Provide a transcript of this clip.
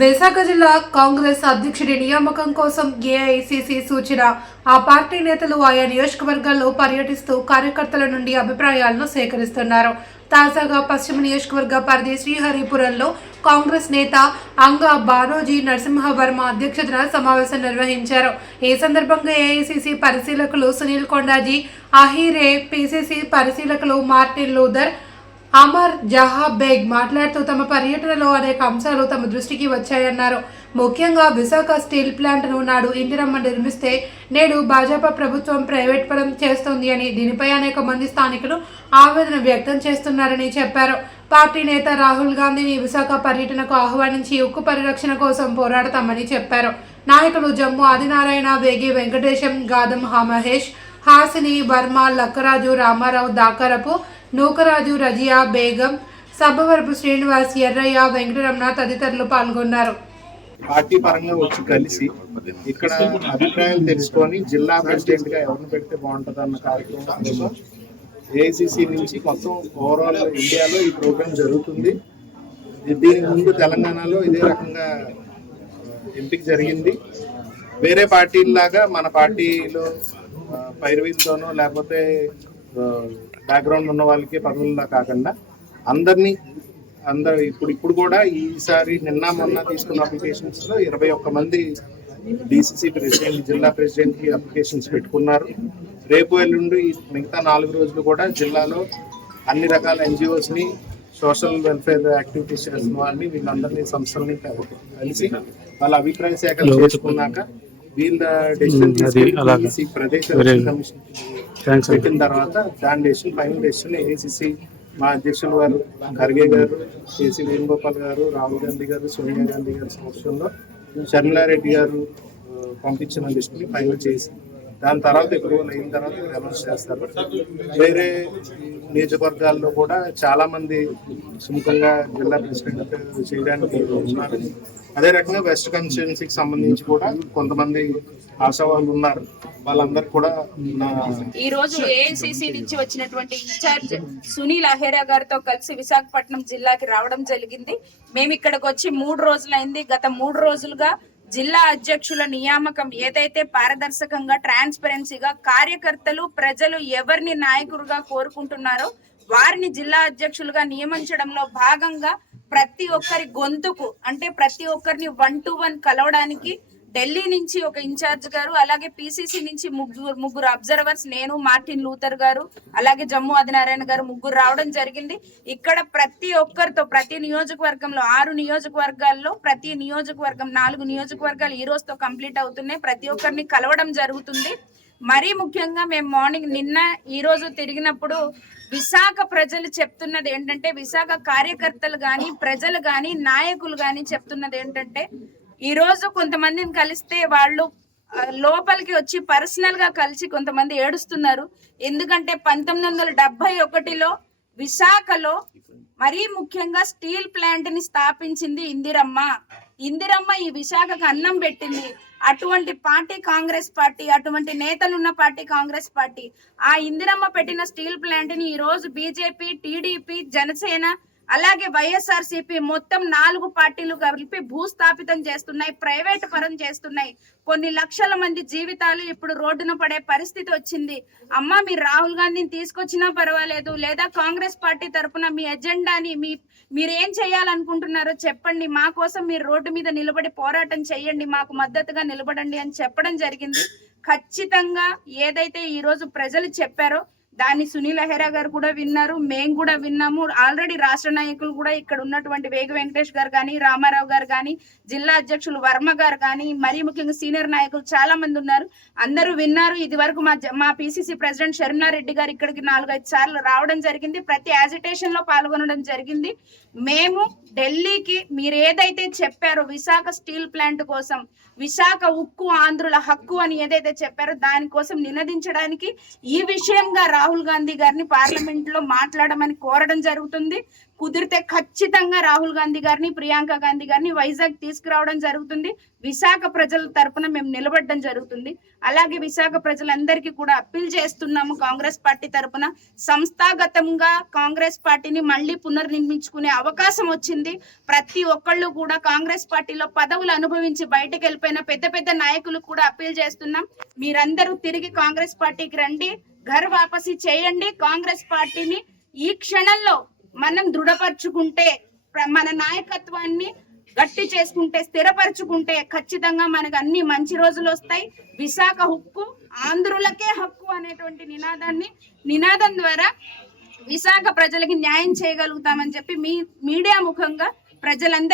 విశాఖ జిల్లా కాంగ్రెస్ అధ్యక్షుడి నియామకం కోసం ఏఐసిసి సూచన. ఆ పార్టీ నేతలు ఆయా నియోజకవర్గాల్లో పర్యటిస్తూ కార్యకర్తల నుండి అభిప్రాయాలను సేకరిస్తున్నారు. తాజాగా పశ్చిమ నియోజకవర్గ పరిధి శ్రీహరిపురంలో కాంగ్రెస్ నేత అంగా బానోజీ నరసింహవర్మ అధ్యక్షతన సమావేశం నిర్వహించారు. ఈ సందర్భంగా ఏఐసిసి పరిశీలకులు సునీల్ కొండాజీ అహీరే పిసిసి పరిశీలకులు మార్టిన్ లూథర్ అమర్ జహా బేగ్ మాట్లాడుతూ తమ పర్యటనలో అనేక అంశాలు తమ దృష్టికి వచ్చాయన్నారు. ముఖ్యంగా విశాఖ స్టీల్ ప్లాంట్ను నాడు ఇందిరమ్మ నిర్మిస్తే నేడు భాజపా ప్రభుత్వం ప్రైవేట్ పరం చేస్తోంది అని దీనిపై అనేక మంది స్థానికులు ఆవేదన వ్యక్తం చేస్తున్నారని చెప్పారు. పార్టీ నేత రాహుల్ గాంధీని విశాఖ పర్యటనకు ఆహ్వానించి ఉక్కు పరిరక్షణ కోసం పోరాడతామని చెప్పారు. నాయకులు జమ్ము ఆదినారాయణ వేగి వెంకటేశం గాదం హా మహేష్ హాసిని వర్మ లక్కరాజు రామారావు దాకరపు నూకరాజు రజియా బేగం సభవరపు శ్రీనివాస్ ఎర్రయ్య వెంకటరమణ తదితరులు పాల్గొన్నారు. పార్టీ పరంగా వచ్చి కలిసి ఇక్కడ అభిప్రాయాలు తెలుసుకొని జిల్లా ప్రెసిడెంట్గా ఎవరిని పెడితే బాగుంటుంది అన్న కార్యక్రమం ఏఐసిసి నుంచి మొత్తం ఓవరాల్ ఇండియాలో ఈ ప్రోగ్రామ్ జరుగుతుంది. దీని ముందు తెలంగాణలో ఇదే రకంగా ఎంపిక జరిగింది. వేరే పార్టీలాగా మన పార్టీలో ఆ, లేకపోతే బ్యాక్గ్రౌండ్ ఉన్న వాళ్ళకి పదవుల్లా కాకుండా అందరినీ అందరు ఇప్పుడు ఇప్పుడు కూడా ఈసారి నిన్న మొన్న తీసుకున్న అప్లికేషన్స్లో ఇరవై ఒక్క మంది డిసిసి ప్రెసిడెంట్ జిల్లా ప్రెసిడెంట్కి అప్లికేషన్స్ పెట్టుకున్నారు. రేపు ఎల్లుండి మిగతా నాలుగు రోజులు కూడా జిల్లాలో అన్ని రకాల ఎన్జిఓస్ని సోషల్ వెల్ఫేర్ యాక్టివిటీస్ చేస్తున్న వాళ్ళని వీళ్ళందరినీ సంస్థల్ని కలిసి వాళ్ళ అభిప్రాయ సేకరణ చేసుకున్నాక వీళ్ళ డెసిషన్ ప్రదేశ్ కమిషన్ థ్యాంక్స్ పెట్టిన తర్వాత దాని డెసిషన్ ఫైనల్ డెసిషన్ ఏసీసీ మా అధ్యక్షులు వారు ఖర్గే గారు కేసీ వేణుగోపాల్ గారు రాహుల్ గాంధీ గారు సోనియా గాంధీ గారి సమక్షంలో షర్మిలారెడ్డి గారు పంపించిన లిస్ట్ని ఫైనల్ చేసి దాని తర్వాత అప్రూవల్ అయిన తర్వాత అనౌన్స్ చేస్తారు. వేరే నియోజకవర్గాల్లో కూడా చాలా మంది సుముఖంగా జిల్లా ప్రెసిడెంట్ చేయడానికి ఉన్నారు. అదే రకంగా వెస్ట్ కాన్స్టిట్యున్సీకి సంబంధించి కూడా కొంతమంది ఆశావాళ్ళు ఉన్నారు. వాళ్ళందరూ కూడా ఈ రోజు ఏఐసిసి నుంచి వచ్చినటువంటి ఇన్ఛార్జ్ సునీల్ అహేరా గారితో కలిసి విశాఖపట్నం జిల్లాకి రావడం జరిగింది. మేము ఇక్కడికి వచ్చి మూడు రోజులైంది. గత మూడు రోజులుగా జిల్లా అధ్యక్షుల నియామకం ఏదైతే పారదర్శకంగా ట్రాన్స్పరెన్సీగా కార్యకర్తలు ప్రజలు ఎవరిని నాయకులుగా కోరుకుంటున్నారో వారిని జిల్లా అధ్యక్షులుగా నియమించడంలో భాగంగా ప్రతి ఒక్కరి గొంతుకు అంటే ప్రతి ఒక్కరిని వన్ టు వన్ కలవడానికి ఢిల్లీ నుంచి ఒక ఇన్ఛార్జ్ గారు అలాగే పిసిసి నుంచి ముగ్గురు ముగ్గురు అబ్జర్వర్స్ నేను మార్టిన్ లూథర్ గారు అలాగే జమ్ము ఆదినారాయణ గారు ముగ్గురు రావడం జరిగింది. ఇక్కడ ప్రతి ఒక్కరితో ప్రతి నియోజకవర్గంలో ఆరు నియోజకవర్గాల్లో ప్రతి నియోజకవర్గం నాలుగు నియోజకవర్గాలు ఈ రోజుతో కంప్లీట్ అవుతున్నాయి. ప్రతి ఒక్కరిని కలవడం జరుగుతుంది. మరీ ముఖ్యంగా మేము మార్నింగ్ నిన్న ఈ రోజు తిరిగినప్పుడు విశాఖ ప్రజలు చెప్తున్నది ఏంటంటే విశాఖ కార్యకర్తలు కానీ ప్రజలు కానీ నాయకులు కానీ చెప్తున్నది ఏంటంటే ఈ రోజు కొంతమందిని కలిస్తే వాళ్ళు లోపలికి వచ్చి పర్సనల్గా కలిసి కొంతమంది ఏడుస్తున్నారు. ఎందుకంటే పంతొమ్మిది వందల డెబ్బై ఒకటిలో విశాఖలో మరీ ముఖ్యంగా స్టీల్ ప్లాంట్ని స్థాపించింది ఇందిరమ్మ. ఇందిరమ్మ ఈ విశాఖకు అన్నం పెట్టింది. అటువంటి పార్టీ కాంగ్రెస్ పార్టీ అటువంటి నేతలున్న పార్టీ కాంగ్రెస్ పార్టీ. ఆ ఇందిరమ్మ పెట్టిన స్టీల్ ప్లాంట్ని ఈ రోజు బీజేపీ టీడీపీ జనసేన అలాగే వైఎస్ఆర్ సిపి మొత్తం నాలుగు పార్టీలు కలిపి భూస్థాపితం చేస్తున్నాయి ప్రైవేట్ పరం చేస్తున్నాయి. కొన్ని లక్షల మంది జీవితాలు ఇప్పుడు రోడ్డున పడే పరిస్థితి వచ్చింది. అమ్మ మీరు రాహుల్ గాంధీని తీసుకొచ్చినా పర్వాలేదు లేదా కాంగ్రెస్ పార్టీ తరపున మీ ఎజెండాని మీ మీరు ఏం చేయాలనుకుంటున్నారో చెప్పండి. మా కోసం మీరు రోడ్డు మీద నిలబడి పోరాటం చేయండి మాకు మద్దతుగా నిలబడండి అని చెప్పడం జరిగింది. ఖచ్చితంగా ఏదైతే ఈరోజు ప్రజలు చెప్పారో దాన్ని సునీల్ అహెరా గారు కూడా విన్నారు మేము కూడా విన్నాము. ఆల్రెడీ రాష్ట్ర నాయకులు కూడా ఇక్కడ ఉన్నటువంటి వేగ వెంకటేష్ గారు కానీ రామారావు గారు కానీ జిల్లా అధ్యక్షులు వర్మ గారు కానీ మరీ ముఖ్యంగా సీనియర్ నాయకులు చాలా మంది ఉన్నారు. అందరూ విన్నారు. ఇది వరకు మా మా పిసిసి ప్రెసిడెంట్ షర్మిలారెడ్డి గారు ఇక్కడికి నాలుగైదు సార్లు రావడం జరిగింది. ప్రతి యాజిటేషన్లో పాల్గొనడం జరిగింది. మేము ఢిల్లీకి మీరు ఏదైతే చెప్పారో విశాఖ స్టీల్ ప్లాంట్ కోసం విశాఖ ఉక్కు ఆంధ్రుల హక్కు అని ఏదైతే చెప్పారో దానికోసం నినదించడానికి ఈ విషయంగా రాహుల్ గాంధీ గారిని పార్లమెంట్లో మాట్లాడమని కోరడం జరుగుతుంది. కుదిరితే ఖచ్చితంగా రాహుల్ గాంధీ గారిని ప్రియాంక గాంధీ గారిని వైజాగ్ తీసుకురావడం జరుగుతుంది. విశాఖ ప్రజల తరపున మేము నిలబడడం జరుగుతుంది. అలాగే విశాఖ ప్రజలందరికీ కూడా అప్పీల్ చేస్తున్నాము కాంగ్రెస్ పార్టీ తరపున. సంస్థాగతంగా కాంగ్రెస్ పార్టీని మళ్ళీ పునర్నిర్మించుకునే అవకాశం వచ్చింది. ప్రతి ఒక్కళ్ళు కూడా కాంగ్రెస్ పార్టీలో పదవులు అనుభవించి బయటకు వెళ్ళిపోయిన పెద్ద పెద్ద నాయకులు కూడా అప్పీల్ చేస్తున్నాం. మీరందరూ తిరిగి కాంగ్రెస్ పార్టీకి రండి. ఘర్ వాపసీ చేయండి. కాంగ్రెస్ పార్టీని ఈ క్షణంలో మనం దృఢపరుచుకుంటే మన నాయకత్వాన్ని గట్టి చేసుకుంటే స్థిరపరచుకుంటే ఖచ్చితంగా మనకు అన్ని మంచి రోజులు వస్తాయి. విశాఖ హక్కు ఆంధ్రులకే హక్కు అనేటువంటి నినాదాన్ని నినాదం ద్వారా విశాఖ ప్రజలకి న్యాయం చేయగలుగుతామని చెప్పి మీ మీడియా ముఖంగా ప్రజలందరికీ